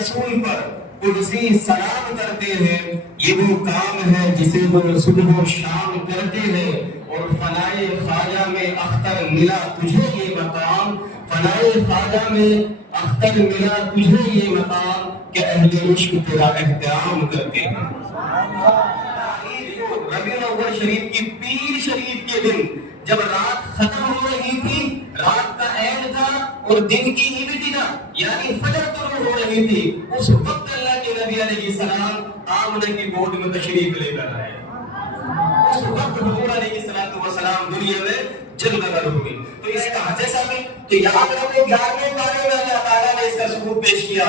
رسول پر قدسی سلام کرتے ہیں، یہ وہ کام ہے جسے وہ صبح و شام کرتے ہیں۔ اور فنائے خواجہ میں اختر ملا تجھے یہ مقام، فنائے خواجہ میں اختر ملا تجھے یہ مقام، کہ اہل عشق تیرا احترام کرتے ہیں۔ ربیع الاول شریف کی پیر شریف کے دن جب رات ختم ہو رہی تھی، رات کا عین تھا اور دن کی ابتدا یعنی فجر طلوع ہو رہی تھی، اس وقت اللہ کے نبی علیہ السلام آمنہ کی گود میں تشریف لے کر آئے۔ اس وقت حضور علیہ السلام دنیا میں جلوہ گر ہوئے۔ تو اس کا جیسا بھی تو یاد رکھو 11ویں پارے میں اللہ تعالیٰ نے اس کا ثبوت پیش کیا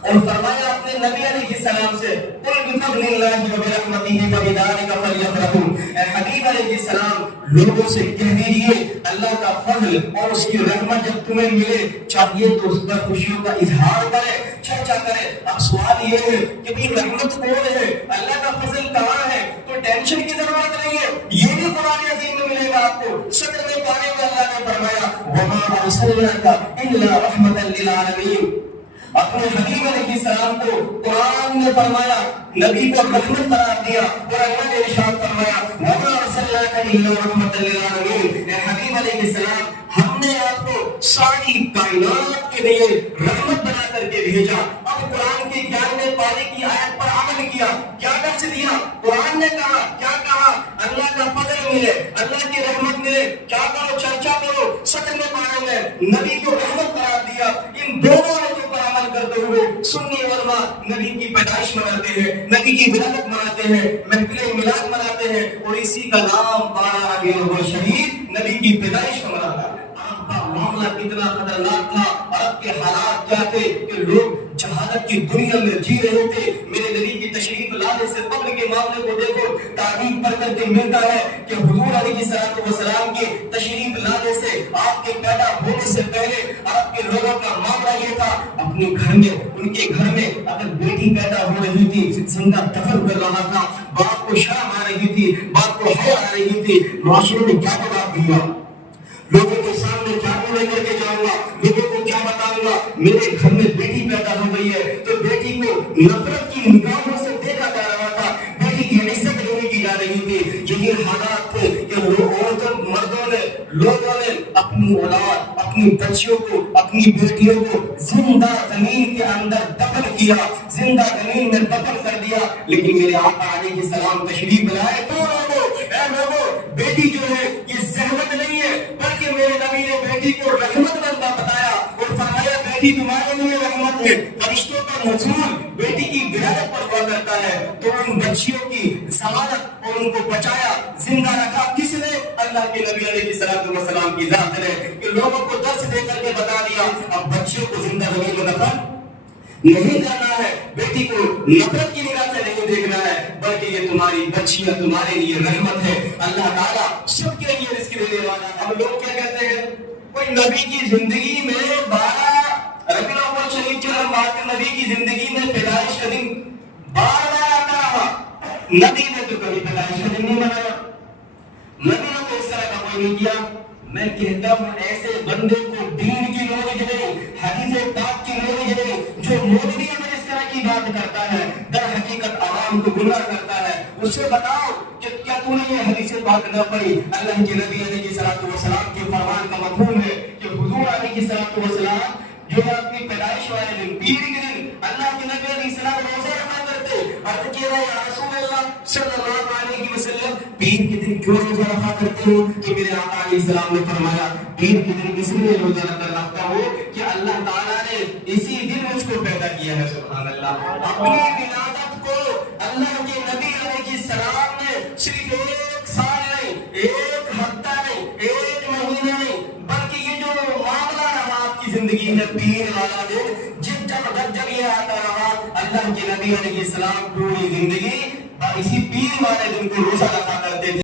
اور فرمایا اپنے نبی علیہ السلام سے، قل بفضل اللہ وبرحمتہ فبذلک فلیفرحوا، اے حبیب علیہ السلام لوگوں سے کہہ دیجئے اللہ کا فضل اور اس کی رحمت جب تمہیں ملے چاہیے تو اس پر خوشیوں کا اظہار کرے، چرچا کرے۔ اب سوال یہ ہے کہ بھی رحمت کون ہے، اللہ کا فضل کہاں ہے؟ تو ٹینشن کی ضرورت نہیں ہے، یہ بھی قرآن عظیم میں ملے گا آپ کو۔ 17ویں پارے میں اللہ نے فرمایا وما ارسلناک الا رحمتا للعالمین، اپنے حبیب علیہ السلام کو قرآن نے فرمایا نبی کو رحمت قرار دیا، اور اللہ نے ارشاد فرمایا وما ارسلناک الا رحمتا للعالمین، اے حبیب علیہ السلام ہم نے آپ کو ساری کائنات کے لیے رحمت بنا کر کے بھیجا۔ اب قرآن کی 11ویں پارے کی آیت پر عمل کیا، کیا درس دیا؟ قرآن نے کہا، کیا کہا؟ اللہ کا فضل ملے، اللہ کی رحمت ملے، کیا کرو؟ چرچا کرو۔ 17ویں پارے میں نبی کو رحمت قرار دیا۔ ان دونوں آیتوں پر عمل کرتے ہوئے سنی علماء نبی کی پیدائش مناتے ہیں، نبی کی ولادت مناتے ہیں، محفل میلاد مناتے ہیں، اور اسی کا نام 12 ربیع الاول شریف نبی کی پیدائش کا مناتا ہے۔ عرب کا معاملہ کتنا خطرناک تھا، عرب کے حالات کیا تھے کہ لوگ جہالت کی دنیا میں جی رہے تھے۔ میرے نبی کی تشریف لانے سے قبل کے معاملے کو دیکھو، تاریخ پڑھ کر کے ملتا ہے کہ حضور علیہ السلام کی تشریف لانے سے، آپ کے پیدا ہونے سے پہلے عرب کے لوگوں کا معاملہ یہ تھا، اپنے گھر میں، ان کے گھر میں اگر بیٹی پیدا ہو رہی تھی، زندہ دفن کر رہا تھا، باپ کو شرم آ رہی تھی، باپ کو حیا آ رہی تھی، معاشرے میں کیا جواب دیا؟ لوگوں کے سامنے کیا لے کر کے جاؤں گا؟ لوگوں کو کیا بتاؤں گا؟ میرے گھر میں بیٹی پیدا ہو گئی ہے۔ تو بیٹی کو نفرت کی نگاہوں سے دیکھا جا رہا تھا، بیٹی کی عزت نہیں کی جا رہی تھی۔ یہی حالات تھے کہ عورتوں، مردوں نے، لوگوں نے اپنی اولاد، اپنی بچیوں کو، اپنی بیٹیوں کو زندہ زمین کے اندر دفن کیا، زندہ زمین میں دفن کر دیا۔ لیکن میرے آقا علیہ السلام تشریف لائے تو اے لوگوں، بیٹی جو ہے یہ زحمت نہیں ہے، بلکہ میرے نبی نے بیٹی کو رحمت بندہ بتایا اور فرمایا بیٹی تمہارے لیے رحمت ہے۔ فرشتوں کا نزول بیٹی کی ولادت پر ہوا کرتا ہے، تو ان بچیوں کی ضمانت اور ان کو بچایا، زندہ رکھا کس نے؟ اللہ کے نبی علیہ السلام کی ذات نے، کہ لوگوں کو درس دے کر کے بتا دیا اب بچیوں کو زندہ زمین میں دفن نہیں کرنا ہے، بیٹی کو نفرت کی نگاہ سے نہیں دیکھنا ہے، بلکہ یہ تمہاری بچیاں تمہارے لیے رحمت ہے۔ اللہ تعالیٰ سب کے لیے رزق دینے والا ہے۔ ہم لوگ کیا کہتے ہیں؟ کوئی نبی کی زندگی میں 12 ربیع الاول شریف جو ہم بات نبی کی زندگی میں پیدائش کا دن بار بار آتا رہا، نبی نے تو کبھی پیدائش کا دن نہیں منایا، نبی نے تو اس طرح کا کوئی نہیں کیا۔ میں کہتا ہوں ایسے بندے کو دین کی نالج نہیں، حدیث پاک کی نالج نہیں، جو مولویوں میں اس طرح کی بات کرتا ہے، در حقیقت عوام کو گمراہ کرتا ہے۔ اس سے بتاؤ کہ کیا تو نے یہ حدیث پاک نہ پڑھی؟ اللہ کے نبی علیہ السلام کے فرمان کا مفہوم ہے کہ حضور علیہ السلام جو ہے اپنی پیدائش والے دن، پیر کے دن، اللہ کے نبی علیہ السلام روزہ رکھا کرتے۔ عرض کیا یا رسول اللہ صلی اللہ علیہ وسلم پیر کے دن کیوں روزہ رکھا کرتے ہو؟ تو میرے آقا علیہ السلام نے فرمایا پیر کے دن اس لیے روزہ رکھتا ہوں کہ اللہ تعالیٰ نے اسی دن مجھ کو پیدا کیا ہے۔ سبحان اللہ۔ اپنی ولادت کو اللہ کے نبی علیہ السلام نے صرف 1 سال نہیں، 1 ہفتہ نہیں، 1 مہینہ نہیں، بلکہ یہ جو معاملہ رہا آپ کی زندگی میں پیر والا دن، جب یہ آتا رہا اللہ کے نبی علیہ السلام پوری زندگی اسی پیر والے دن کو روزہ رکھا کرتے تھے۔